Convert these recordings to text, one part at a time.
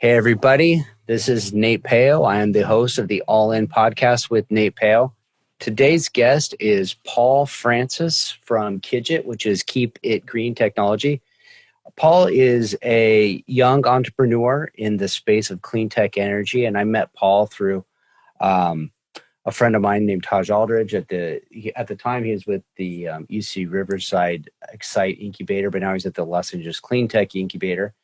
Hey, everybody. This is Nate Pao. I am the host of the All In podcast with Nate Pao. Today's guest is Paul Francis from KIGT, which is Keep It Green Technology. Paul is a young entrepreneur in the space of clean tech energy, and I met Paul through a friend of mine named Taj Aldridge. At the time, he was with the UC Riverside Excite Incubator, but now he's at the Los Angeles Clean Tech Incubator.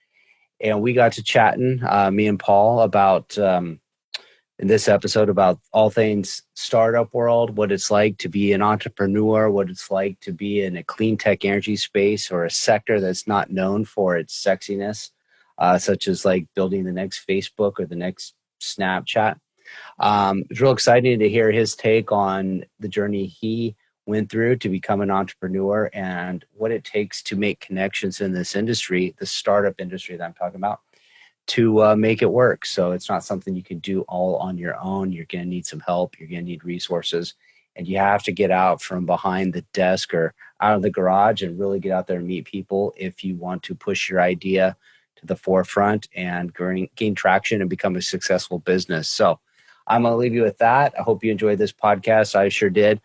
And we got to chatting, me and Paul, about in this episode about all things startup world, what it's like to be an entrepreneur, what it's like to be in a clean tech energy space or a sector that's not known for its sexiness, such as like building the next Facebook or the next Snapchat. It's real exciting to hear his take on the journey he went through to become an entrepreneur and what it takes to make connections in this industry, the startup industry that I'm talking about, to make it work. So it's not something you can do all on your own. You're going to need some help. You're going to need resources. And you have to get out from behind the desk or out of the garage and really get out there and meet people if you want to push your idea to the forefront and gain traction and become a successful business. So I'm going to leave you with that. I hope you enjoyed this podcast. I sure did.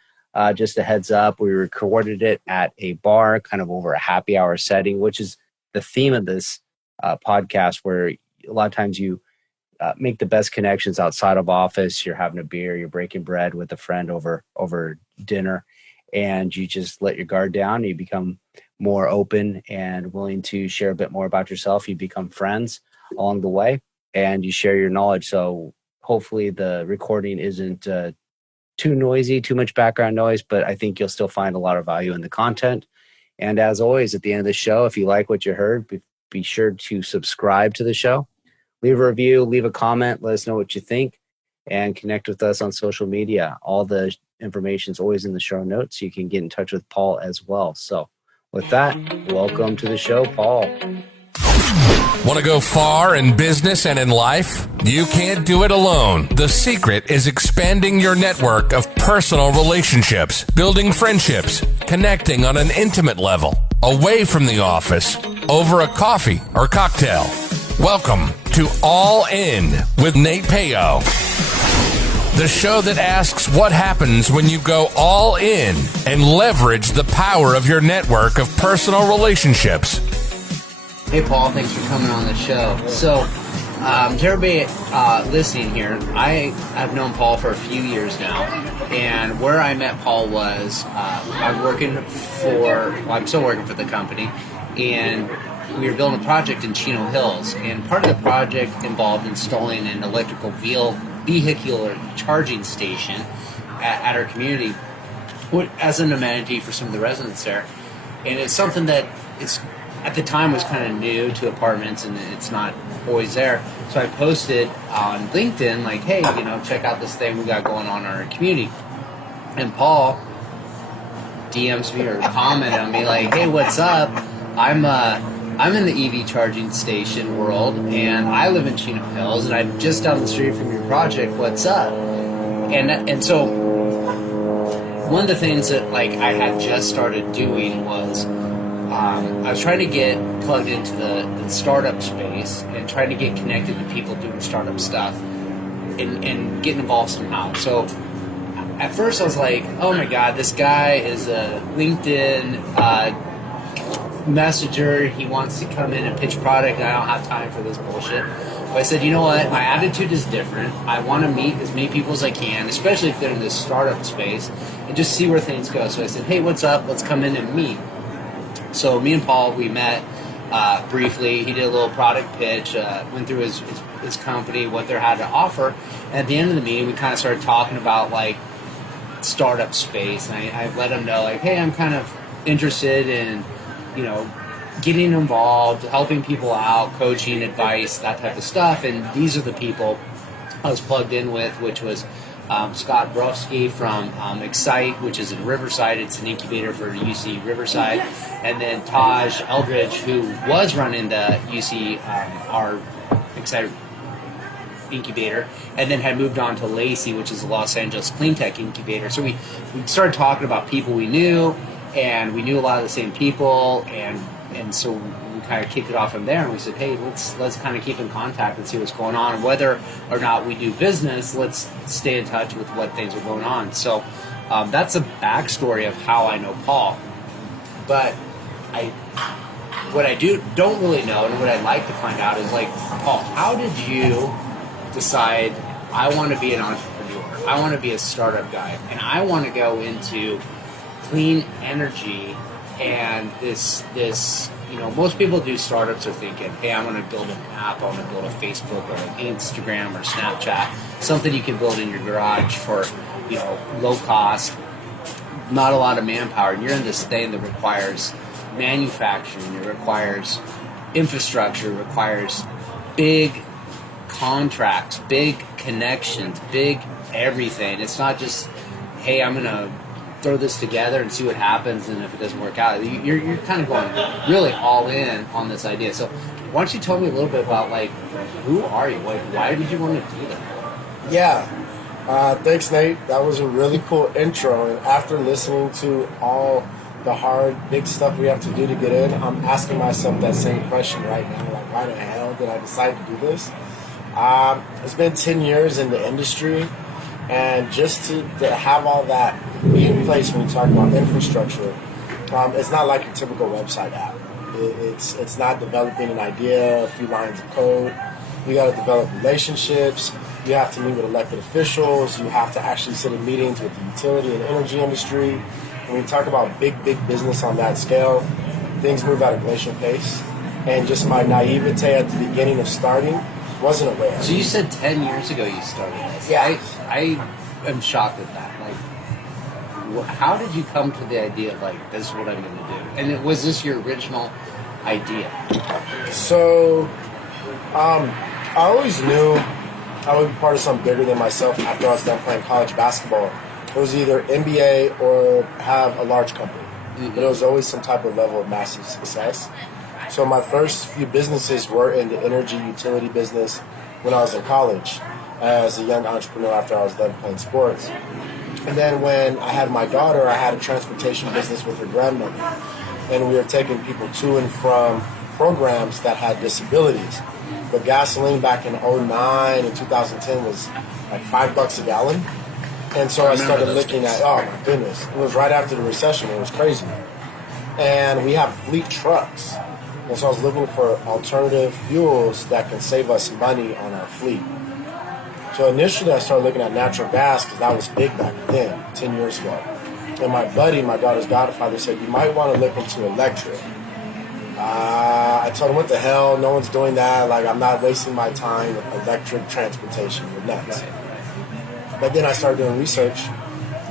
Just a heads up, we recorded it at a bar, kind of over a happy hour setting, which is the theme of this podcast, where a lot of times you make the best connections outside of office. You're having a beer, you're breaking bread with a friend over dinner, and you just let your guard down. You become more open and willing to share a bit more about yourself. You become friends along the way, and you share your knowledge. So hopefully the recording isn't too noisy, too much background noise, but I think you'll still find a lot of value in the content. And as always, at the end of the show, if you like what you heard, be sure to subscribe to the show, leave a review, leave a comment, let us know what you think, and connect with us on social media. All the information is always in the show notes. You can get in touch with Paul as well. So with that, welcome to the show, Paul. Want to go far in business and in life? You can't do it alone. The secret is expanding your network of personal relationships, building friendships, connecting on an intimate level, away from the office, over a coffee or cocktail. Welcome to All In with Nate Pao, the show that asks what happens when you go all in and leverage the power of your network of personal relationships. Hey, Paul, thanks for coming on the show. So, to everybody listening here, I've known Paul for a few years now, and where I met Paul was I'm still working for the company, and we were building a project in Chino Hills, and part of the project involved installing an electrical vehicular charging station at our community as an amenity for some of the residents there. And it's something that at the time was kind of new to apartments, and it's not always there. So I posted on LinkedIn, like, hey, check out this thing we got going on in our community. And Paul DMs me or commented on me like, hey, what's up? I'm in the EV charging station world, and I live in Chino Hills, and I'm just down the street from your project. What's up? And so one of the things that like I had just started doing was I was trying to get plugged into the startup space and trying to get connected to people doing startup stuff and getting involved somehow. So at first I was like, oh my God, this guy is a LinkedIn messenger. He wants to come in and pitch product, and I don't have time for this bullshit. But I said, you know what? My attitude is different. I want to meet as many people as I can, especially if they're in this startup space, and just see where things go. So I said, hey, what's up? Let's come in and meet. So me and Paul, we met briefly. He did a little product pitch, went through his company, what they had to offer. And at the end of the meeting, we kind of started talking about like startup space. And I let him know like, hey, I'm kind of interested in, getting involved, helping people out, coaching, advice, that type of stuff. And these are the people I was plugged in with, which was Scott Brofsky from Excite, which is in Riverside. It's an incubator for UC Riverside. And then Taj Eldridge, who was running the UC, our Excite incubator, and then had moved on to Lacey, which is the Los Angeles Clean Tech Incubator. So we started talking about people we knew, and we knew a lot of the same people, and so we kind of kicked it off from there, and we said, hey, let's kind of keep in contact and see what's going on, and whether or not we do business, let's stay in touch with what things are going on. So that's a backstory of how I know Paul. But what I don't really know, and what I'd like to find out is, like, Paul, how did you decide I want to be an entrepreneur? I want to be a startup guy, and I want to go into clean energy. And this, most people do startups are thinking, hey, I want to build an app, I want to build a Facebook or an Instagram or Snapchat, something you can build in your garage for, low cost, not a lot of manpower. And you're in this thing that requires manufacturing, it requires infrastructure, it requires big contracts, big connections, big everything. It's not just, hey, I'm going to throw this together and see what happens, and if it doesn't work out, you're kind of going really all in on this idea. So why don't you tell me a little bit about, like, who are you? Like, why did you want to do that? Yeah. Thanks, Nate. That was a really cool intro. And after listening to all the hard, big stuff we have to do to get in, I'm asking myself that same question right now. Like, why the hell did I decide to do this? It's been 10 years in the industry. And just to have all that be in place when you talk about infrastructure, it's not like your typical website app. It's not developing an idea, a few lines of code. You got to develop relationships. You have to meet with elected officials. You have to actually sit in meetings with the utility and energy industry. When we talk about big business on that scale, things move at a glacial pace. And just my naivete at the beginning of starting wasn't aware. So you said 10 years ago you started this. Yeah. I am shocked at that. Like, how did you come to the idea of, like, this is what I'm going to do? And was this your original idea? So, I always knew I would be part of something bigger than myself after I was done playing college basketball. It was either NBA or have a large company. Mm-hmm. But it was always some type of level of massive success. So my first few businesses were in the energy utility business when I was in college as a young entrepreneur after I was done playing sports. And then when I had my daughter, I had a transportation business with her grandmother. And we were taking people to and from programs that had disabilities. But gasoline back in 2009 and 2010 was like $5 a gallon. And so I started looking at, oh my goodness, it was right after the recession, it was crazy. And we have fleet trucks. And so I was looking for alternative fuels that can save us money on our fleet. So initially I started looking at natural gas because that was big back then, 10 years ago. And my buddy, my daughter's godfather, said, you might want to look into electric. I told him, what the hell, no one's doing that. Like, I'm not wasting my time with electric transportation. You're nuts. But then I started doing research.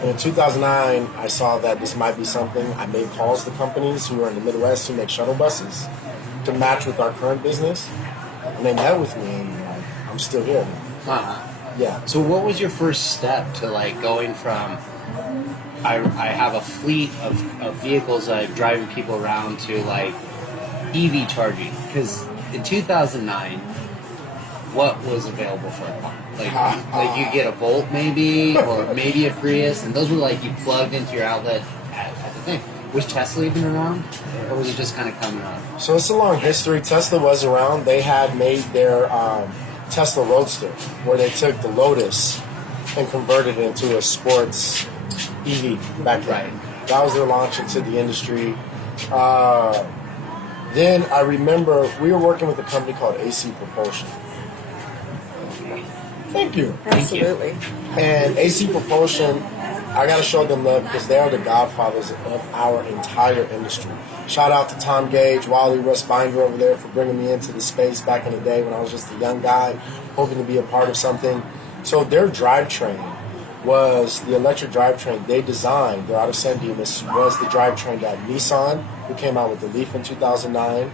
And in 2009, I saw that this might be something. I made calls to companies who are in the Midwest who make shuttle buses to match with our current business. And they met with me, and like, I'm still here. Uh-huh. Yeah. So what was your first step to, like, going from I have a fleet of vehicles driving people around to, like, EV charging? Because in 2009, what was available for a car? Like you get a Volt maybe, or maybe a Prius, and those were like you plugged into your outlet at the thing. Was Tesla even around, or was it just kind of coming up? So it's a long history. Tesla was around. They had made their Tesla Roadster, where they took the Lotus and converted it into a sports EV back then. Right. That was their launch into the industry. Then I remember we were working with a company called AC Propulsion. Thank you. Absolutely. And AC Propulsion, I got to show them love because they are the godfathers of our entire industry. Shout out to Tom Gage, Wally, Russ Binder over there for bringing me into the space back in the day when I was just a young guy hoping to be a part of something. So their drivetrain was the electric drivetrain they designed. They're out of San Dimas. Was the drivetrain that Nissan, who came out with the Leaf in 2009,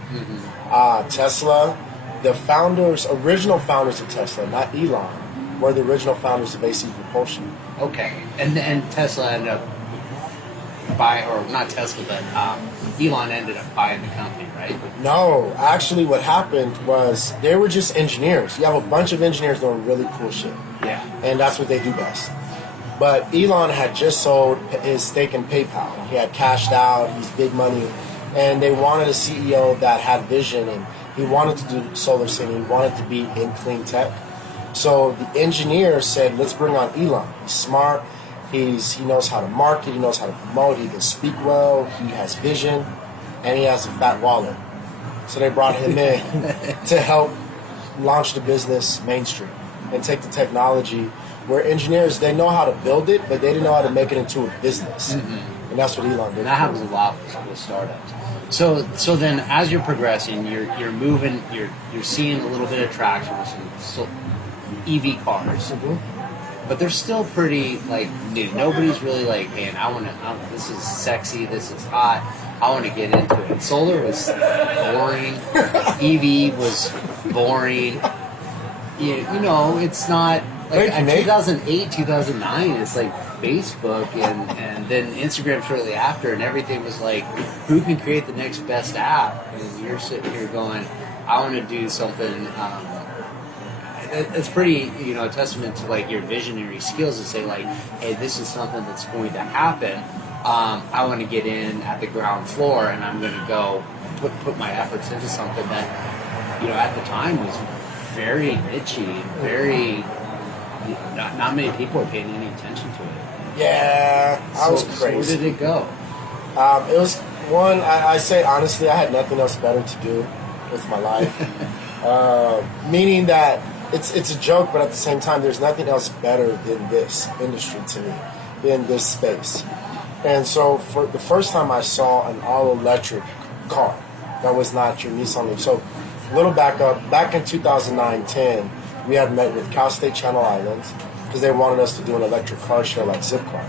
Tesla, the founders, original founders of Tesla, not Elon, were the original founders of AC Propulsion. Okay, and Tesla ended up buying, or not Tesla, but Elon ended up buying the company, right? No, actually what happened was they were just engineers. You have a bunch of engineers doing really cool shit. Yeah. And that's what they do best. But Elon had just sold his stake in PayPal. He had cashed out, he's big money. And they wanted a CEO that had vision, and he wanted to do solar city. He wanted to be in clean tech. So the engineer said, let's bring on Elon. He's smart. He knows how to market. He knows how to promote. He can speak well. He has vision, and he has a fat wallet. So they brought him in to help launch the business mainstream and take the technology where engineers, they know how to build it, but they didn't know how to make it into a business. And that's what Elon did. And that happens a lot with startups. So then, as you're progressing, you're moving, you're seeing a little bit of traction with some EV cars, but they're still pretty like new. Nobody's really like, man, this is sexy, this is hot, I want to get into it. Solar was boring, EV was boring. You know, it's not. Like in 2008, 2009, it's like Facebook and then Instagram shortly after, and everything was like, who can create the next best app? And you're sitting here going, I want to do something. It's pretty, a testament to like your visionary skills to say like, hey, this is something that's going to happen. I want to get in at the ground floor, and I'm going to go put my efforts into something that, at the time was very nichey, very. Not many people are paying any attention to it. Yeah, I was crazy. So where did it go? It was one. I say honestly, I had nothing else better to do with my life. Meaning that it's a joke, but at the same time, there's nothing else better than this industry to me, in this space. And so, for the first time, I saw an all-electric car that was not your Nissan Leaf. So, a little back up. Back in 2009-10. We had met with Cal State Channel Islands because they wanted us to do an electric car show like Zipcar.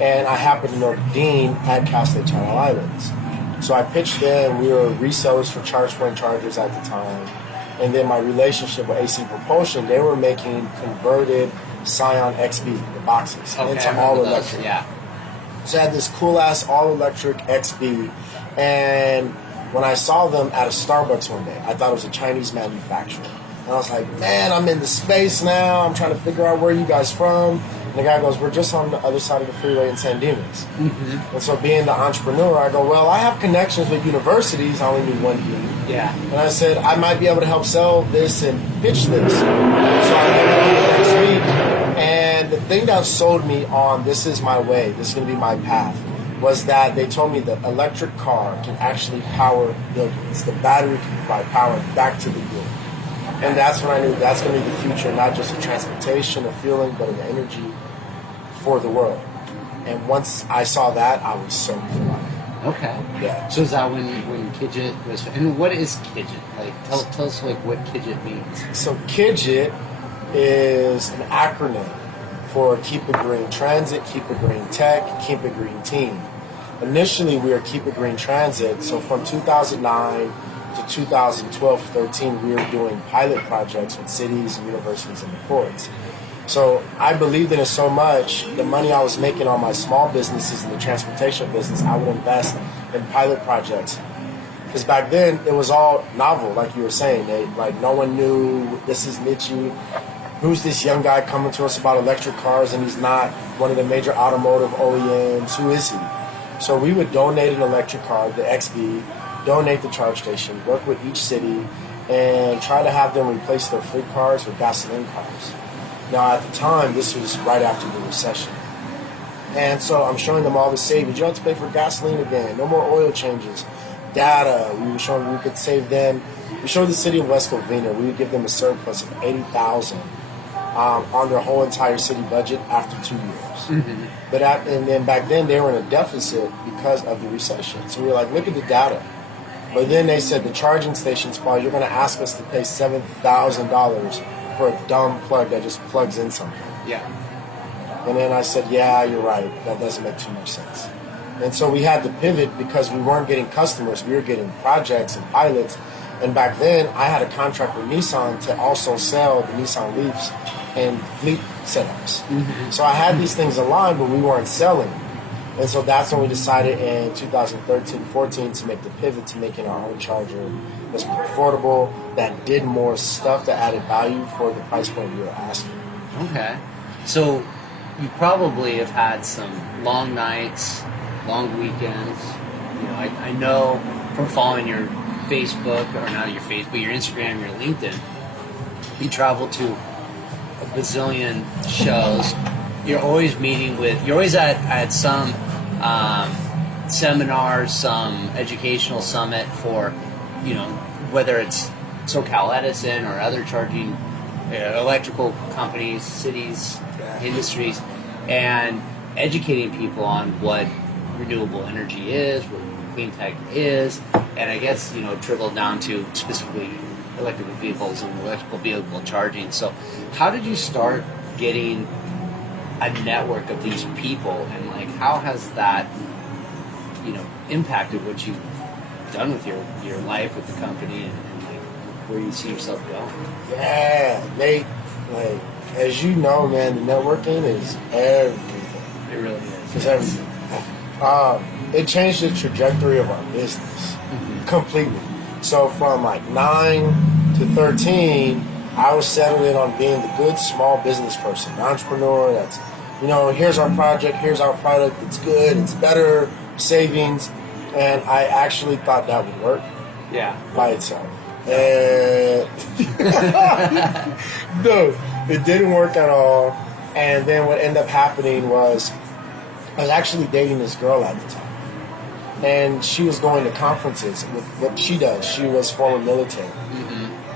And I happened to know the dean at Cal State Channel Islands. So I pitched them. We were resellers for ChargePoint chargers at the time. And then my relationship with AC Propulsion, they were making converted Scion XB, the boxes, into all-electric. Yeah. So I had this cool-ass all-electric XB. And when I saw them at a Starbucks one day, I thought it was a Chinese manufacturer. And I was like, man, I'm in the space now. I'm trying to figure out where you guys from. And the guy goes, we're just on the other side of the freeway in San Dimas. And so being the entrepreneur, I go, well, I have connections with universities. I only knew one dean. Yeah. And I said, I might be able to help sell this and pitch this. So I met him the next week. And the thing that sold me on this is my way, this is going to be my path, was that they told me the electric car can actually power buildings. The battery can provide power back to the grid. And that's when I knew that's going to be the future, not just of transportation, of fueling, but of energy for the world. And once I saw that, I was sold for life. Okay. Yeah. So is that when KIGT was... And what is KIGT? Like, tell us like what KIGT means. So KIGT is an acronym for Keep It Green Transit, Keep It Green Tech, Keep It Green Team. Initially, we were Keep It Green Transit. So from 2009... to 2012-13, we were doing pilot projects with cities and universities and the ports. So I believed in it so much, the money I was making on my small businesses in the transportation business, I would invest in pilot projects. Because back then, it was all novel, like you were saying. No one knew, this is niche. Who's this young guy coming to us about electric cars and he's not one of the major automotive OEMs? Who is he? So we would donate an electric car, the XB, donate the charge station, work with each city, and try to have them replace their fleet cars with gasoline cars. Now, at the time, this was right after the recession. And so I'm showing them all the savings. You don't have to pay for gasoline again. No more oil changes. Data. We were showing we could save them. We showed the city of West Covina. We would give them a surplus of $80,000 on their whole entire city budget after 2 years. And then back then, they were in a deficit because of the recession. So we were like, look at the data. But then they said the charging stations, Paul, you're going to ask us to pay $7,000 for a dumb plug that just plugs in something. Yeah. And then I said, yeah, you're right. That doesn't make too much sense. And so we had to pivot because we weren't getting customers. We were getting projects and pilots. And back then, I had a contract with Nissan to also sell the Nissan Leafs and fleet setups. So I had these things aligned, but we weren't selling. And so that's when we decided in 2013-14 to make the pivot to making our own charger that's more affordable, that did more stuff, that added value for the price point we were asking. Okay. So you probably have had some long nights, long weekends, I know from following your Facebook, or not your Facebook, your Instagram, your LinkedIn, you travel to a bazillion shows. You're always you're always at some seminars, some educational summit for, whether it's SoCal Edison or other charging electrical companies, cities, industries, and educating people on what renewable energy is, what clean tech is, and I guess, trickled down to specifically electrical vehicles and electrical vehicle charging. So how did you start getting a network of these people, and like how has that impacted what you've done with your life with the company, and like where you see yourself going? Yeah, Nate, like, as you know, man, the networking is everything. It really is. It's everything. It changed the trajectory of our business completely. So from like 9 to 13, I was settled in on being the good small business person, entrepreneur that's, here's our project, here's our product, it's good, it's better, savings, and I actually thought that would work by itself. And no, it didn't work at all. And then what ended up happening was I was actually dating this girl at the time. And she was going to conferences with what she does. She was former military.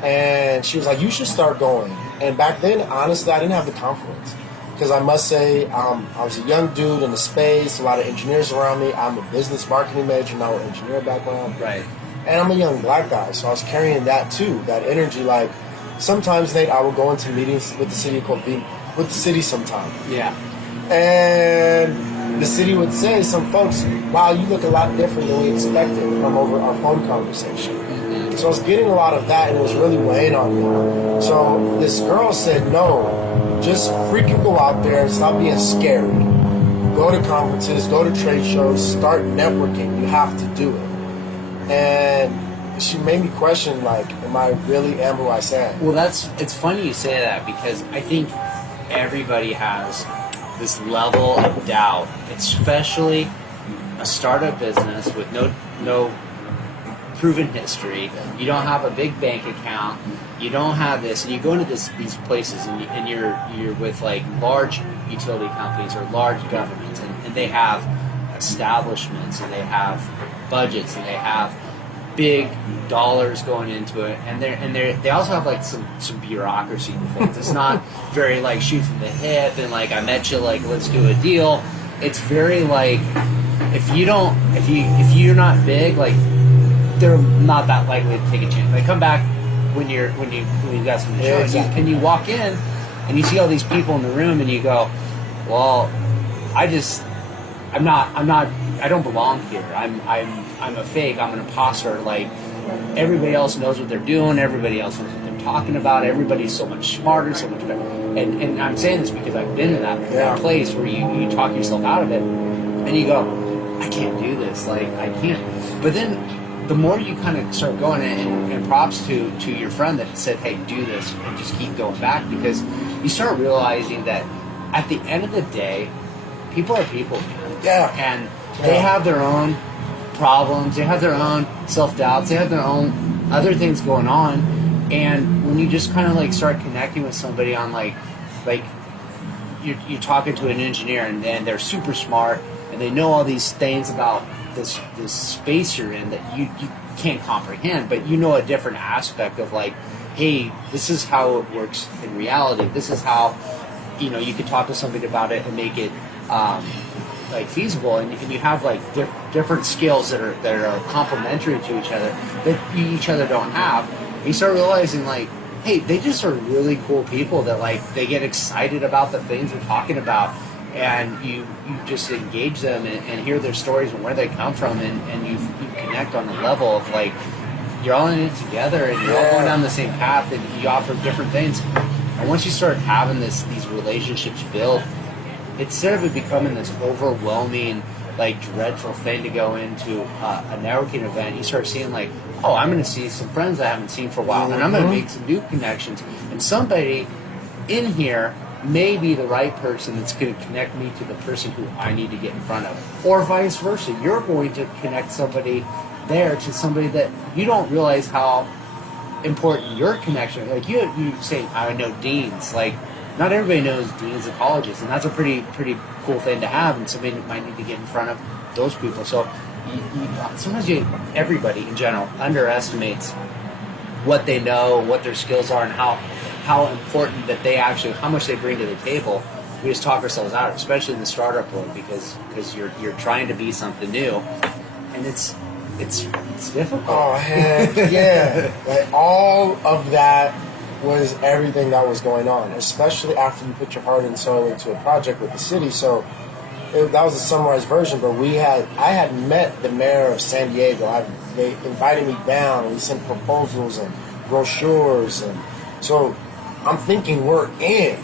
And she was like, you should start going. And back then, honestly, I didn't have the confidence. Because I must say, I was a young dude in the space, a lot of engineers around me. I'm a business marketing major, not an engineer background. Right. And I'm a young black guy, so I was carrying that too, that energy. Like, sometimes, Nate, I would go into meetings with the city with the city sometime. Yeah. And the city would say, some folks, wow, you look a lot different than we expected from over our phone conversation. So I was getting a lot of that, and it was really weighing on me. So this girl said, no, just freaking go out there, stop being scary. Go to conferences, go to trade shows, start networking. You have to do it. And she made me question, like, am I who I say? Well, it's funny you say that, because I think everybody has this level of doubt, especially a startup business with no proven history. You don't have a big bank account. You don't have this, and you go into these places, and you're with like large utility companies or large governments, and they have establishments, and they have budgets, and they have big dollars going into it, and they also have like some bureaucracy and things. It's not very like shoot from the hip and like I met you, like let's do a deal. It's very like if you're not big, like they're not that likely to take a chance. They come back when you got some insurance, and you walk in and you see all these people in the room, and you go, well, I don't belong here. I'm a fake. I'm an imposter. Like everybody else knows what they're doing. Everybody else knows what they're talking about. Everybody's so much smarter, so much better. And I'm saying this because I've been in that place where you talk yourself out of it, and you go, I can't do this. Like I can't. But then the more you kind of start going, and props to your friend that said, hey, do this, and just keep going back, because you start realizing that at the end of the day, people are people, man. Yeah. And they have their own problems, they have their own self-doubts, they have their own other things going on. And when you just kind of like start connecting with somebody on like you're talking to an engineer, and they're super smart, and they know all these things about this space you're in that you can't comprehend, but you know a different aspect of like, hey, this is how it works in reality. This is how, you can talk to somebody about it and make it like feasible, and you have like different skills that are complementary to each other that each other don't have. You start realizing like, hey, they just are really cool people that like they get excited about the things we're talking about, and you just engage them and hear their stories and where they come from, and you connect on the level of like you're all in it together, and you're all going down the same path, and you offer different things. And once you start having these relationships built, instead of it becoming this overwhelming, like dreadful thing to go into a networking event, you start seeing like, oh, I'm going to see some friends I haven't seen for a while, and I'm going to make some new connections. And somebody in here may be the right person that's going to connect me to the person who I need to get in front of. Or vice versa. You're going to connect somebody there to somebody that you don't realize how important your connection. Like you say, I know deans. Like not everybody knows deans of colleges, and that's a pretty cool thing to have. And somebody might need to get in front of those people. So sometimes everybody in general underestimates what they know, what their skills are, and how important that they actually, how much they bring to the table. We just talk ourselves out, especially in the startup world, because you're trying to be something new, and it's difficult. Oh, heck yeah. Like, all of that was everything that was going on, especially after you put your heart and soul into a project with the city. So that was a summarized version, but I had met the mayor of San Diego. They invited me down. We sent proposals and brochures, and so I'm thinking we're in,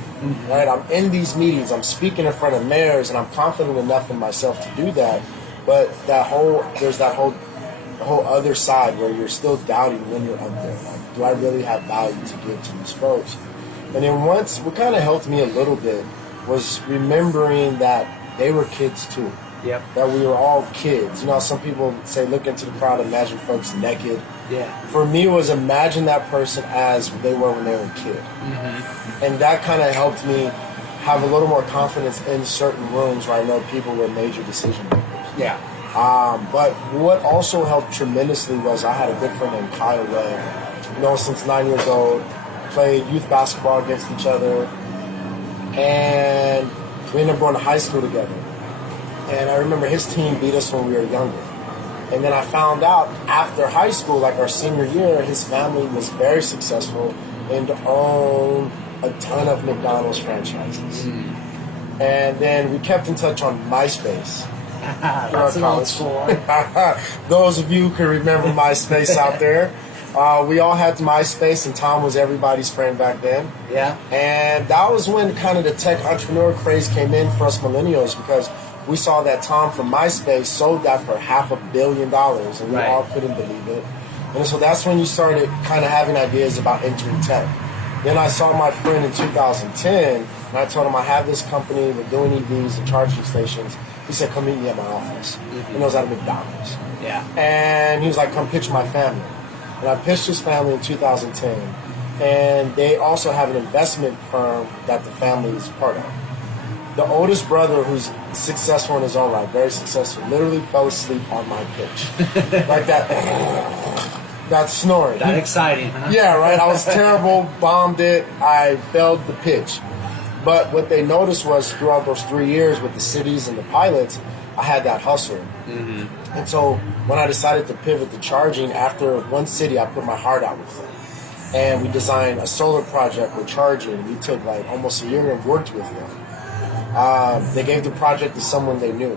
right? I'm in these meetings. I'm speaking in front of mayors, and I'm confident enough in myself to do that. But there's the whole other side where you're still doubting when you're up there. Like, do I really have value to give to these folks? And then what kind of helped me a little bit was remembering that they were kids too. Yep. That we were all kids. You know, some people say look into the crowd, imagine folks naked. Yeah. For me, it was imagine that person as they were when they were a kid. And that kind of helped me have a little more confidence in certain rooms where I know people were major decision makers. Yeah. But what also helped tremendously was I had a good friend named Kyle Way. You know, since 9 years old, played youth basketball against each other, and we ended up going to high school together. And I remember his team beat us when we were younger. And then I found out after high school, like our senior year, his family was very successful and owned a ton of McDonald's franchises. And then we kept in touch on MySpace. That's an old school. Those of you who can remember MySpace out there, we all had MySpace, and Tom was everybody's friend back then. Yeah. And that was when kind of the tech entrepreneur craze came in for us millennials, because we saw that Tom from MySpace sold that for $500 million, and we all couldn't believe it. And so that's when you started kind of having ideas about entering tech. Then I saw my friend in 2010, and I told him I have this company, we're doing EVs and charging stations. He said, come meet me at my office. And it was at a McDonald's. Yeah. And he was like, come pitch my family. And I pitched his family in 2010. And they also have an investment firm that the family is part of. The oldest brother, who's successful in his own right, very successful, literally fell asleep on my pitch. Like that. That snoring. That exciting, huh? Yeah, right. I was terrible, bombed it. I failed the pitch. But what they noticed was throughout those 3 years with the cities and the pilots, I had that hustle. And so when I decided to pivot to charging, after one city, I put my heart out with them. And we designed a solar project with charging. We took like almost a year and worked with them. They gave the project to someone they knew.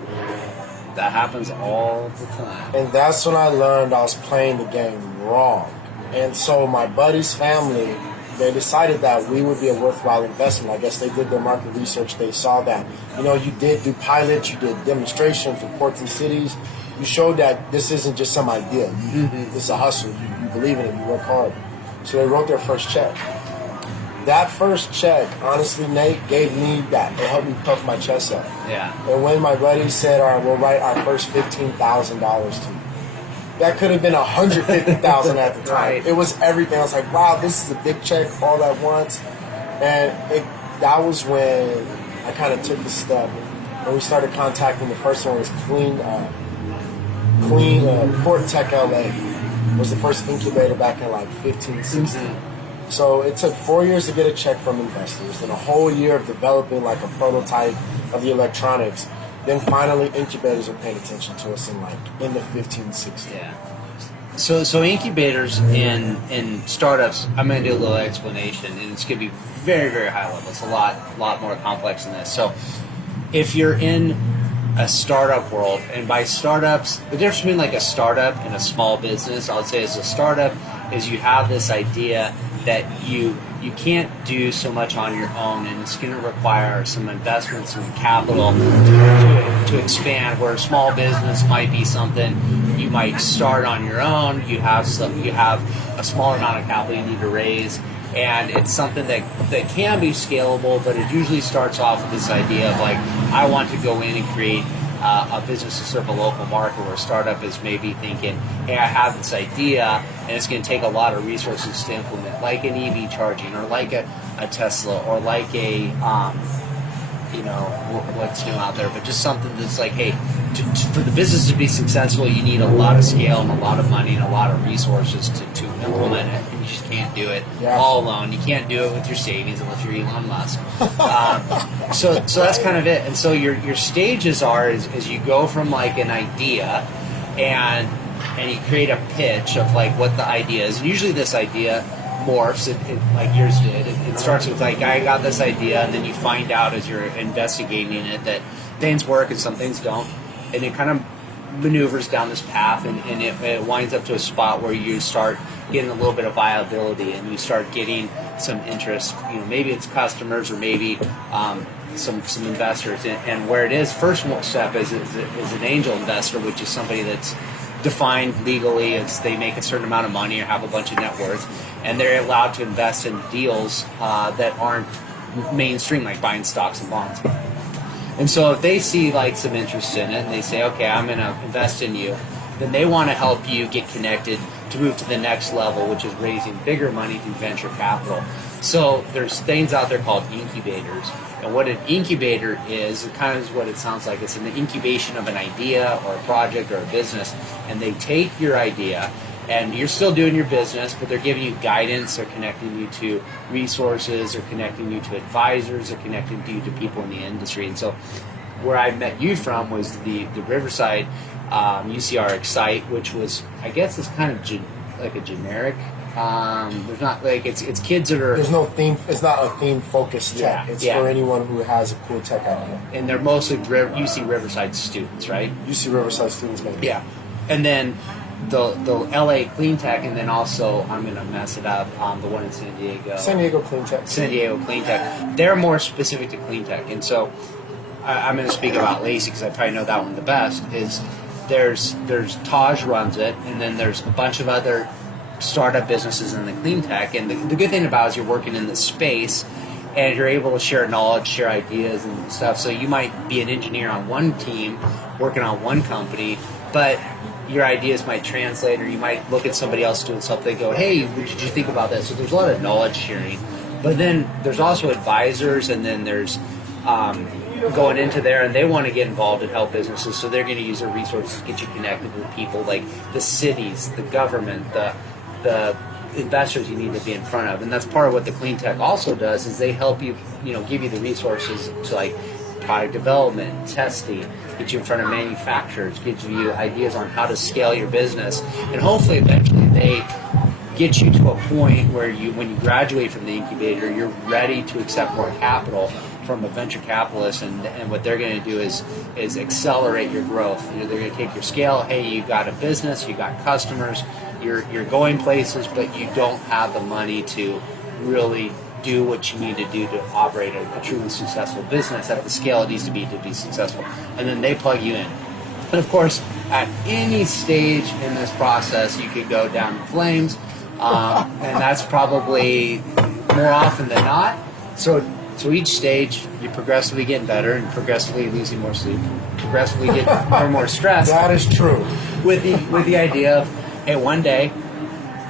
That happens all the time. And that's when I learned I was playing the game wrong. And so my buddy's family, they decided that we would be a worthwhile investment. I guess they did their market research. They saw that, you know, you did do pilots, you did demonstrations, reports in cities. You showed that this isn't just some idea. This is a hustle. You believe in it. You work hard. So they wrote their first check. That first check, honestly, Nate, gave me that. It helped me puff my chest up. Yeah. And when my buddy said, all right, we'll write our first $15,000 to you. That could have been $150,000 at the time. Right. It was everything. I was like, wow, this is a big check all at once. And that was when I kind of took the step. And we started contacting, the first one was Port Tech LA. Was the first incubator back in like 15, 16. So it took 4 years to get a check from investors, then a whole year of developing like a prototype of the electronics. Then finally incubators are paying attention to us in the 15, 16. Yeah. So incubators in startups, I'm going to do a little explanation, and it's going to be very, very high level. It's a lot more complex than this. So if you're in a startup world, and by startups, the difference between like a startup and a small business, I would say as a startup is you have this idea that you can't do so much on your own, and it's going to require some investment, some capital to expand. Where a small business might be something you might start on your own. You have a smaller amount of capital you need to raise, and it's something that can be scalable, but it usually starts off with this idea of like, I want to go in and create a business to serve a local market, where a startup is maybe thinking, hey, I have this idea and it's going to take a lot of resources to implement, like an EV charging, or like a Tesla, or like a what's new out there, but just something that's like, hey, for the business to be successful, you need a lot of scale and a lot of money and a lot of resources to implement it. And you just can't do it all alone. You can't do it with your savings unless you're Elon Musk. So that's kind of it. And so your stages are is you go from like an idea and you create a pitch of like what the idea is. And usually this idea morphs, it like yours did. It starts with like, I got this idea, and then you find out as you're investigating it that things work and some things don't, and it kind of maneuvers down this path, and it winds up to a spot where you start getting a little bit of viability, and you start getting some interest. Maybe it's customers, or maybe some investors, and where it is, first step is an angel investor, which is somebody that's defined legally as they make a certain amount of money or have a bunch of net worth, and they're allowed to invest in deals that aren't mainstream, like buying stocks and bonds. And so if they see like some interest in it and they say, okay, I'm going to invest in you, then they want to help you get connected to move to the next level, which is raising bigger money through venture capital. So there's things out there called incubators. And what an incubator is, it kind of is what it sounds like. It's an incubation of an idea or a project or a business. And they take your idea, and you're still doing your business, but they're giving you guidance, they're connecting you to resources, they're connecting you to advisors, they're connecting you to people in the industry. And so where I met you from was the Riverside UCR Excite, which was, I guess, is kind of like a generic. There's not like it's kids that are. There's no theme. It's not a theme focused tech. It's for anyone who has a cool tech idea. And they're mostly UC Riverside students, right? UC Riverside students, maybe. Yeah, and then the LA Clean Tech, and then also I'm gonna mess it up. The one in San Diego. San Diego Clean Tech. San Diego Clean Tech. They're more specific to clean tech, and so I'm going to speak about Lacey because I probably know that one the best. Is there's Taj runs it, and then there's a bunch of other startup businesses in the clean tech. And the good thing about it is you're working in this space, and you're able to share knowledge, share ideas and stuff. So you might be an engineer on one team working on one company, but your ideas might translate, or you might look at somebody else doing something and go, hey, what did you think about this? So there's a lot of knowledge sharing. But then there's also advisors, and then there's going into there, and they want to get involved and help businesses, so they're going to use their resources to get you connected with people like the cities, the government, the investors you need to be in front of. And that's part of what the clean tech also does, is they help you, give you the resources to like product development, testing, get you in front of manufacturers, get you ideas on how to scale your business, and hopefully eventually they get you to a point where when you graduate from the incubator, you're ready to accept more capital from a venture capitalist, and what they're going to do is accelerate your growth. They're going to take your scale. Hey, you got a business, you got customers, you're going places, but you don't have the money to really do what you need to do to operate a truly successful business at the scale it needs to be successful. And then they plug you in. And of course, at any stage in this process, you could go down in flames, and that's probably more often than not. So each stage, you're progressively getting better, and progressively losing more sleep, progressively getting more and more stress. That is true. With the idea of, hey, one day,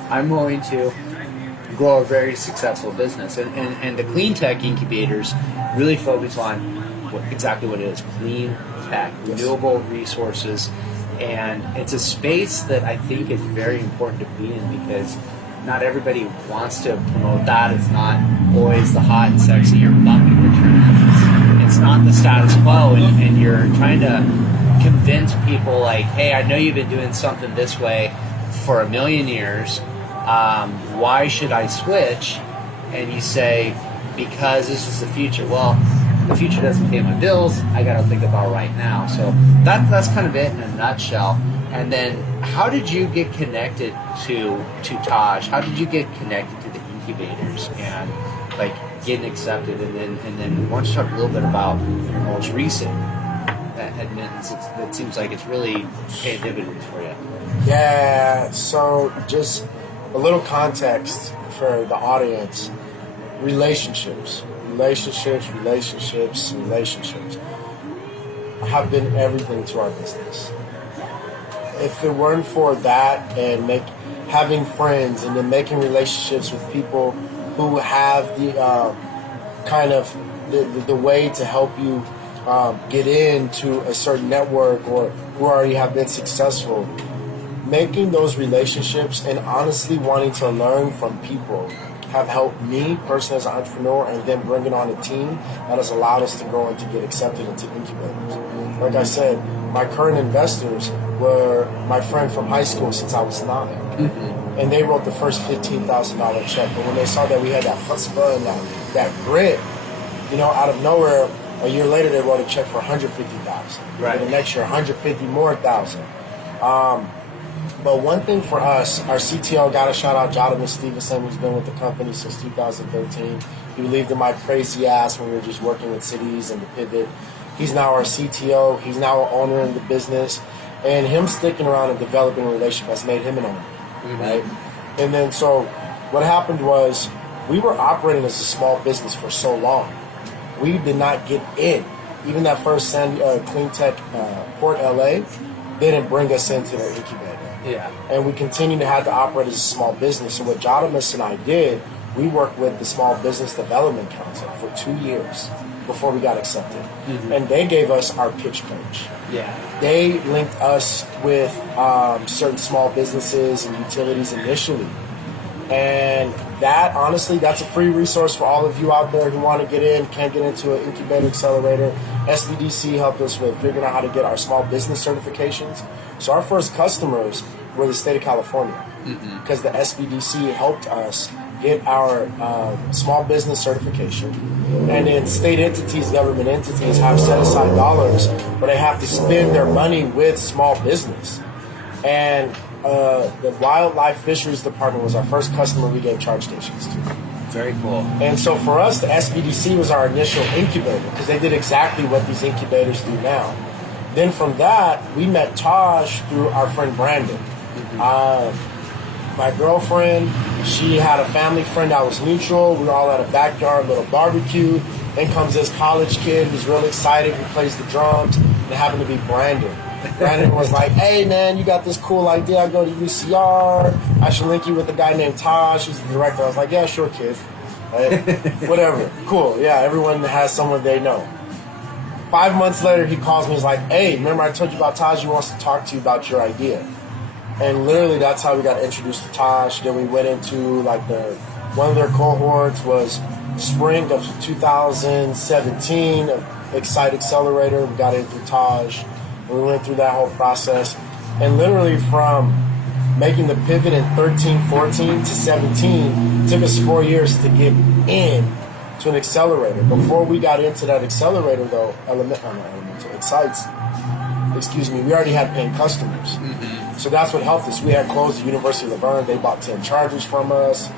I'm going to grow a very successful business. And the clean tech incubators really focus on exactly what it is: clean tech, renewable resources. And it's a space that I think is very important to be in, because not everybody wants to promote that. It's not always the hot and sexy or bumpy returns. It's not the status quo, and you're trying to convince people like, hey, I know you've been doing something this way for 1,000,000 years. Why should I switch? And you say, because this is the future. Well, the future doesn't pay my bills. I got to think about right now. So that's kind of it in a nutshell. And then, how did you get connected to Taj? How did you get connected to the incubators and like getting accepted? And then, why don't you talk a little bit about your most recent admittance? It seems like it's really paying dividends for you. Yeah. So just a little context for the audience. Relationships have been everything to our business. If it weren't for that and having friends and then making relationships with people who have the kind of the way to help you get into a certain network or who already have been successful, making those relationships and honestly wanting to learn from people have helped me personally as an entrepreneur, and then bringing on a team that has allowed us to grow and to get accepted into incubators. Like I said, my current investors were my friend from high school since I was 9. Mm-hmm. And they wrote the first $15,000 check. But when they saw that we had that chutzpah and that grit, out of nowhere, a year later they wrote a check for $150,000. Right. And the next year, $150,000 more. But one thing for us, our CTO, got a shout out, Jonathan Stevenson, who's been with the company since 2013. He believed in my crazy ass when we were just working with cities and the pivot. He's now our CTO. He's now an owner in the business. And him sticking around and developing a relationship has made him an owner, right? And then so what happened was we were operating as a small business for so long. We did not get in. Even that first Clean Tech Port LA didn't bring us into the incubator. Yeah. And we continue to have to operate as a small business. So what Jodamus and I did, we worked with the Small Business Development Council for 2 years before we got accepted. Mm-hmm. And they gave us our pitch coach. Yeah. They linked us with certain small businesses and utilities initially. And that, honestly, that's a free resource for all of you out there who want to get in, can't get into an incubator accelerator. SBDC helped us with figuring out how to get our small business certifications. So our first customers were the state of California, because the SBDC helped us get our small business certification. And then state entities, government entities have set aside dollars, but they have to spend their money with small business. And the Wildlife Fisheries Department was our first customer we gave charge stations to. Very cool. And so for us, the SBDC was our initial incubator, because they did exactly what these incubators do now. Then from that, we met Taj through our friend Brandon. My girlfriend, she had a family friend that was mutual. We were all at a backyard little barbecue. Then comes this college kid who's real excited, who plays the drums, and it happened to be Brandon. Brandon was like, hey man, you got this cool idea. I go to UCR. I should link you with a guy named Taj, who's the director. I was like, yeah, sure, kid. Whatever. Cool. Yeah, everyone has someone they know. 5 months later, he calls me. He's like, hey, remember I told you about Taj? He wants to talk to you about your idea. And literally, that's how we got introduced to Taj. Then we went into, one of their cohorts was spring of 2017, Excite Accelerator. We got into Taj. We went through that whole process. And literally from making the pivot in 13, 14 to 17, it took us 4 years to get in to an accelerator. Before we got into that accelerator, though, Excites, we already had paying customers. Mm-hmm. So that's what helped us. We had closed the University of Laverne. They bought 10 chargers from us.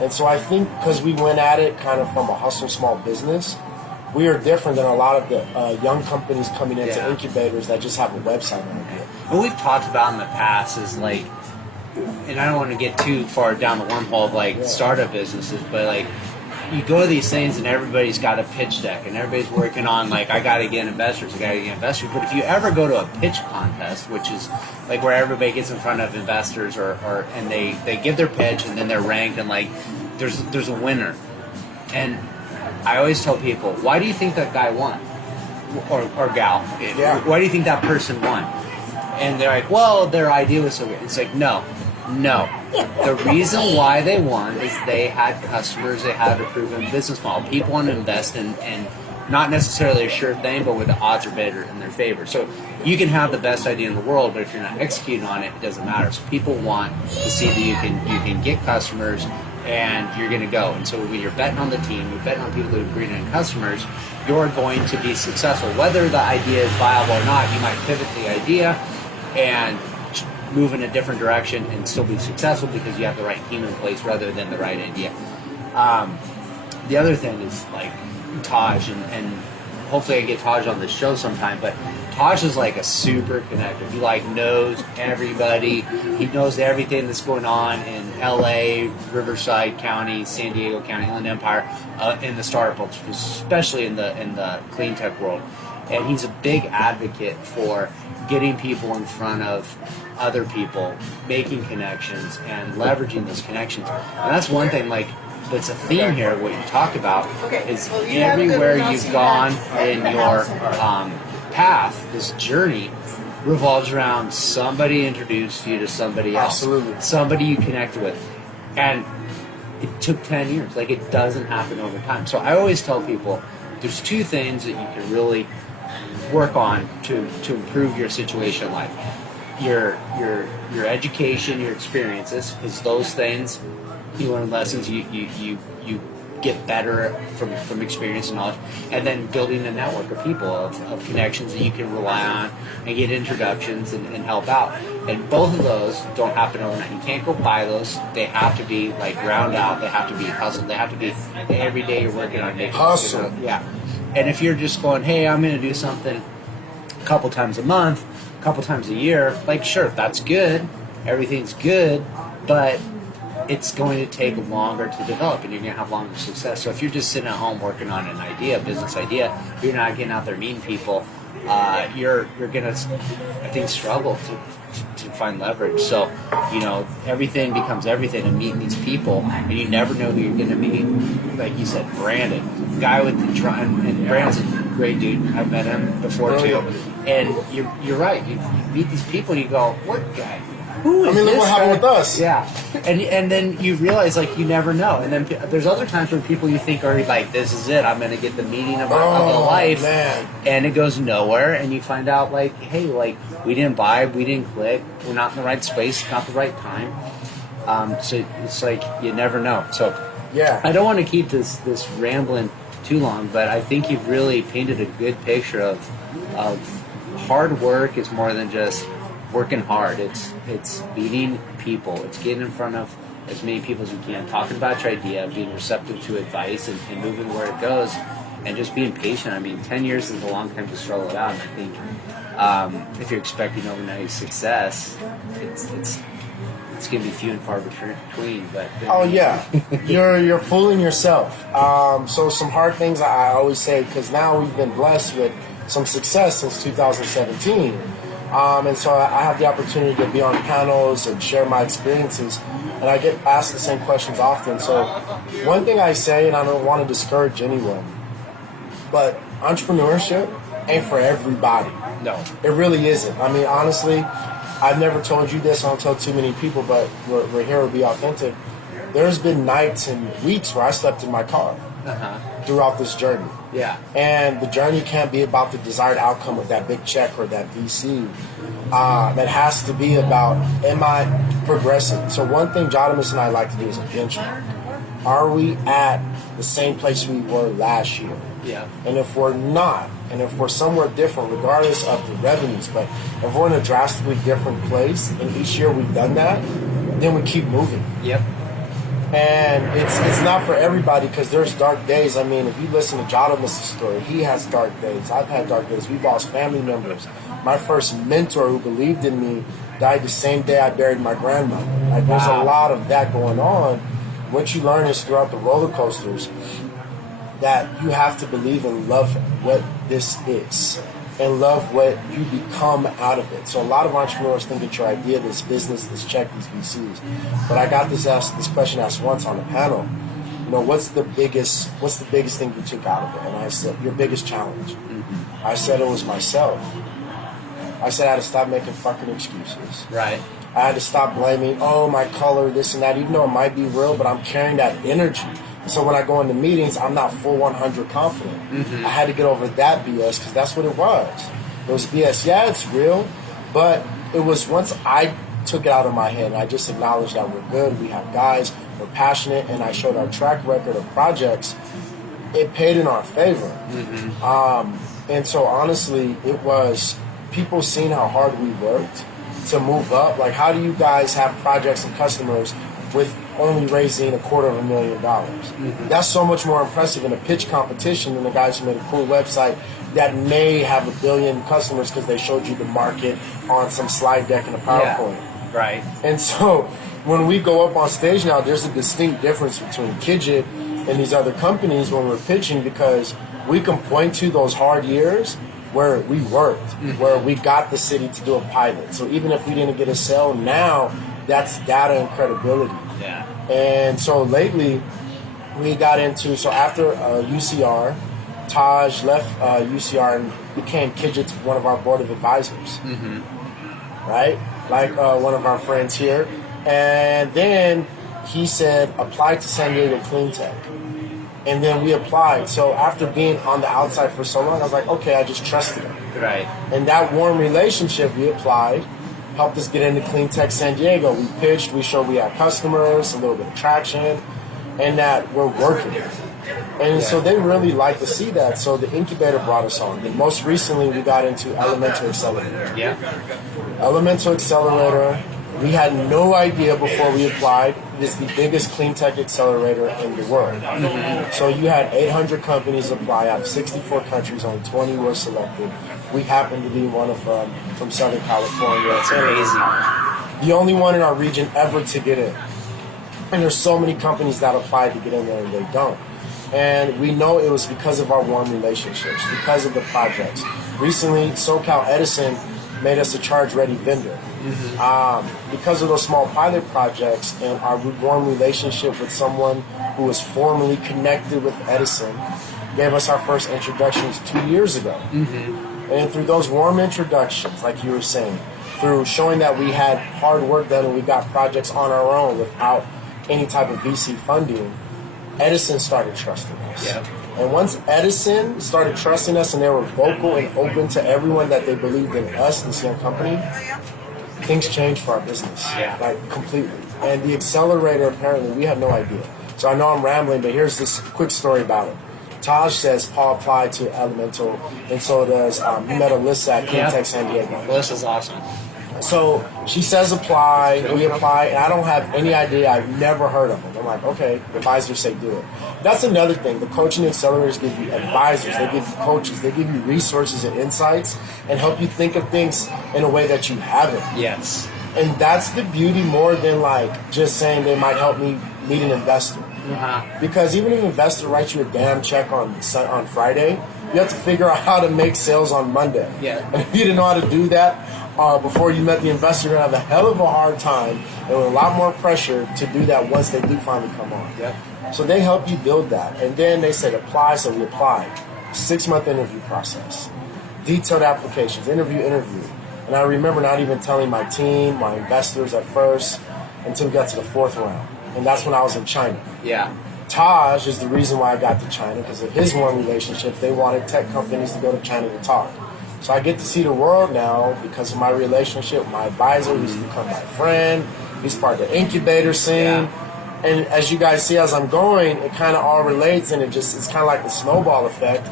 And so I think because we went at it kind of from a hustle small business, we are different than a lot of the young companies coming into incubators that just have a website idea. What we've talked about in the past is and I don't want to get too far down the wormhole of startup businesses, but you go to these things and everybody's got a pitch deck and everybody's working on I got to get investors. But if you ever go to a pitch contest, which is where everybody gets in front of investors and they give their pitch and then they're ranked and there's a winner. And I always tell people, why do you think that guy won? Or gal. Yeah. Why do you think that person won? And they're like, well, their idea was so good. It's no. The reason why they won is they had customers, they had a proven business model. People want to invest in not necessarily a sure thing, but where the odds are better in their favor. So you can have the best idea in the world, but if you're not executing on it, it doesn't matter. So people want to see that you can get customers and you're going to go. And so when you're betting on the team, you're betting on people that are bringing in customers, you're going to be successful. Whether the idea is viable or not, you might pivot the idea and move in a different direction and still be successful because you have the right team in place rather than the right idea. The other thing is Taj and hopefully I get Taj on the show sometime, but Taj is like a super connector. He like knows everybody. He knows everything that's going on in LA, Riverside County, San Diego County, Inland Empire, in the startup world, especially in the clean tech world. And he's a big advocate for getting people in front of other people, making connections and leveraging those connections. And that's one thing, like, that's a theme here. What you talk about is everywhere you've gone in your path, this journey revolves around somebody introduced you to somebody else. Absolutely. Somebody you connected with. And it took 10 years. Like, it doesn't happen over time. So I always tell people there's two things that you can really work on to improve your situation in life. Your education, your experiences, is those things. You learn lessons, you get better from experience and knowledge, and then building a network of people, of connections that you can rely on and get introductions and help out. And both of those don't happen overnight. You can't go buy those. They have to be like ground out. They have to be hustled. They have to be every day you're working on making hustle. Yeah. And if you're just going, hey, I'm going to do something a couple times a month, a couple times a year, like, sure, that's good. Everything's good, but it's going to take longer to develop, and you're going to have longer success. So if you're just sitting at home working on an idea, a business idea, you're not getting out there meeting people, you're going to, I think, struggle to find leverage. So, everything becomes everything, and meeting these people, and you never know who you're going to meet. Like you said, Brandon, the guy with the drum, and Brandon's a great dude. I've met him before too. And you're right. You meet these people, and you go, "What guy? Who is this look what happened with us." Yeah, and then you realize, like, you never know. And then there's other times when people you think are like, "This is it. I'm going to get the meeting of my life," man. And it goes nowhere. And you find out, like, hey, like, we didn't vibe, we didn't click, we're not in the right space, not the right time. So it's like you never know. So yeah, I don't want to keep this rambling too long, but I think you've really painted a good picture of hard work is more than just working hard. It's meeting people. It's getting in front of as many people as you can, talking about your idea, being receptive to advice, and moving where it goes, and just being patient. I mean, 10 years is a long time to struggle it out. And I think if you're expecting overnight success, it's going to be few and far between. But oh yeah, you're fooling yourself. So some hard things I always say, because now we've been blessed with some success since 2017. And so I have the opportunity to be on panels and share my experiences, and I get asked the same questions often. So one thing I say, and I don't want to discourage anyone, but entrepreneurship ain't for everybody. No. It really isn't. I mean, honestly, I've never told you this, I don't tell too many people, but we're here to be authentic. There's been nights and weeks where I slept in my car throughout this journey. Yeah. And the journey can't be about the desired outcome of that big check or that VC. That has to be about, am I progressing? So one thing Jodimus and I like to do is a benchmark. Are we at the same place we were last year? Yeah. And if we're not, and if we're somewhere different, regardless of the revenues, but if we're in a drastically different place, and each year we've done that, then we keep moving. Yep. And it's not for everybody, because there's dark days. I mean, if you listen to Jodimus' story, he has dark days. I've had dark days. We've lost family members. My first mentor who believed in me died the same day I buried my grandmother. Like, there's a lot of that going on. What you learn is throughout the roller coasters that you have to believe and love what this is, and love what you become out of it. So a lot of entrepreneurs think that your idea, this business, this check, these VCs. But I got this question asked once on a panel. What's the biggest thing you took out of it? And I said, your biggest challenge. Mm-hmm. I said it was myself. I said I had to stop making fucking excuses. Right. I had to stop blaming, my color, this and that, even though it might be real, but I'm carrying that energy. So when I go into meetings, I'm not full 100 confident. Mm-hmm. I had to get over that BS, because that's what it was. It was BS. Yeah, it's real, but it was once I took it out of my head and I just acknowledged that we're good, we have guys, we're passionate, and I showed our track record of projects, it paid in our favor. Mm-hmm. And so honestly, it was people seeing how hard we worked to move up. Like, how do you guys have projects and customers with only raising $250,000. That's so much more impressive in a pitch competition than the guys who made a cool website that may have 1 billion customers because they showed you the market on some slide deck in a PowerPoint. Yeah, right. And so when we go up on stage now, there's a distinct difference between KIGT and these other companies when we're pitching, because we can point to those hard years where we worked, where we got the city to do a pilot. So even if we didn't get a sale now, that's data and credibility. Yeah. And so lately we got into, so after UCR, Taj left UCR and became KIGT's one of our board of advisors, right? Like one of our friends here. And then he said, apply to San Diego Clean Tech. And then we applied. So after being on the outside for so long, I was like, okay, I just trusted him. Right. And that warm relationship, we applied, helped us get into Clean Tech San Diego. We pitched, we showed we had customers, a little bit of traction, and that we're working. And so they really like to see that. So the incubator brought us on. And most recently, we got into Elemental Accelerator. Yeah. Elemental Accelerator, we had no idea before we applied. It's the biggest clean tech accelerator in the world. So you had 800 companies apply out of 64 countries, only 20 were selected. We happened to be one of them from Southern California. That's crazy. The only one in our region ever to get in. And there's so many companies that applied to get in there and they don't. And we know it was because of our warm relationships, because of the projects. Recently, SoCal Edison made us a charge-ready vendor. Because of those small pilot projects and our warm relationship with someone who was formally connected with Edison, gave us our first introductions 2 years ago. And through those warm introductions, like you were saying, through showing that we had hard work done and we got projects on our own without any type of VC funding, Edison started trusting us. Yep. And once Edison started trusting us and they were vocal and open to everyone that they believed in us, this young company, things changed for our business, like completely. And the accelerator, apparently, we had no idea. So I know I'm rambling, but here's this quick story about it. Taj says Paul applied to Elemental, and so does, he met Alyssa at Clean Tech San Diego. Alyssa's awesome. So she says apply, we apply, and I don't have any idea. I've never heard of them. I'm like, okay, advisors say do it. That's another thing. The coaching accelerators give you advisors, they give you coaches, they give you resources and insights and help you think of things in a way that you haven't. Yes. And that's the beauty more than like just saying they might help me meet an investor. Because even if an investor writes you a damn check on Friday, you have to figure out how to make sales on Monday. Yeah. And if you didn't know how to do that before you met the investor, you're going to have a hell of a hard time and with a lot more pressure to do that once they do finally come on. Yep. So they help you build that. And then they said apply, so we applied. 6-month interview process. Detailed applications, interview. And I remember not even telling my team, my investors at first, until we got to the 4th round. And that's when I was in China. Yeah. Taj is the reason why I got to China, because of his warm relationships. They wanted tech companies to go to China to talk. So I get to see the world now because of my relationship with my advisor, who's become my friend. He's part of the incubator scene. Yeah. And as you guys see as I'm going, it kind of all relates, and it's kind of like the snowball effect.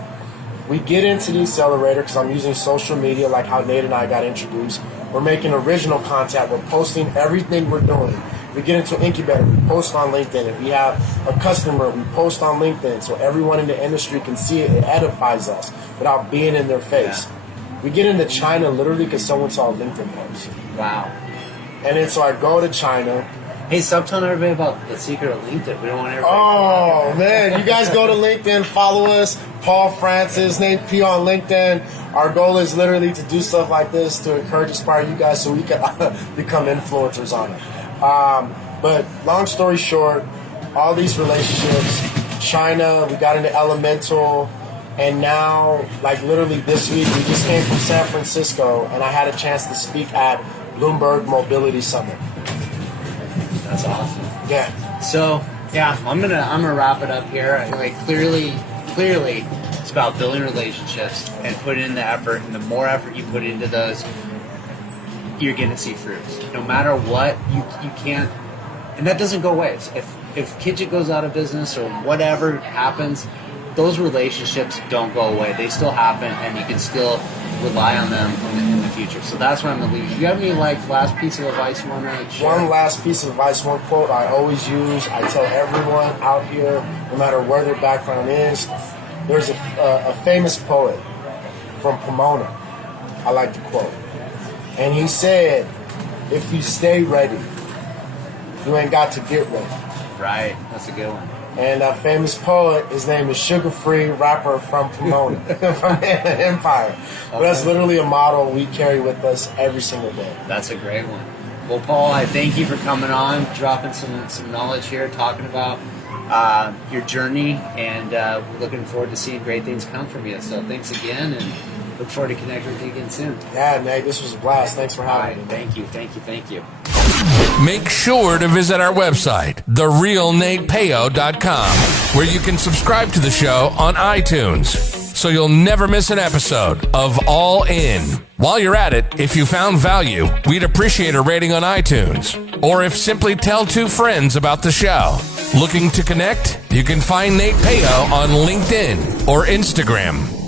We get into the accelerator because I'm using social media, like how Nate and I got introduced. We're making original content. We're posting everything we're doing. We get into incubator, we post on LinkedIn. If we have a customer, we post on LinkedIn so everyone in the industry can see it. It edifies us without being in their face. Yeah. We get into China literally because someone saw a LinkedIn post. Wow. And then so I go to China. Hey, stop telling everybody about the secret of LinkedIn. We don't want everybody. Oh, man. You guys go to LinkedIn, follow us. Paul Francis, Nate P on LinkedIn. Our goal is literally to do stuff like this to encourage, inspire you guys so we can become influencers on it. But long story short, all these relationships, China, we got into Elemental, and now, like literally this week, we just came from San Francisco, and I had a chance to speak at Bloomberg Mobility Summit. That's awesome. Yeah. So, yeah, I'm gonna wrap it up here. Like clearly, it's about building relationships and putting in the effort. And the more effort you put into those, you're gonna see fruits. No matter what, you can't, and that doesn't go away. If KIGT goes out of business or whatever happens, those relationships don't go away. They still happen, and you can still rely on them in the future. future. So that's what I'm going to leave. Do you have any last piece of advice you want to share? One last piece of advice, one quote I always use. I tell everyone out here, no matter where their background is, there's a famous poet from Pomona. I like to quote. And he said, if you stay ready, you ain't got to get ready. Right. That's a good one. And a famous poet, his name is Sugar Free, rapper from Pomona, from Empire. But that's literally a model we carry with us every single day. That's a great one. Well, Paul, I thank you for coming on, dropping some knowledge here, talking about your journey, and we're looking forward to seeing great things come from you. So thanks again, and look forward to connecting with you again soon. Yeah, Nate, this was a blast. Thanks for having me. Thank you. Make sure to visit our website, therealnatepeo.com, where you can subscribe to the show on iTunes, so you'll never miss an episode of All In. While you're at it, if you found value, we'd appreciate a rating on iTunes, or if simply tell 2 friends about the show. Looking to connect? You can find Nate Peo on LinkedIn or Instagram.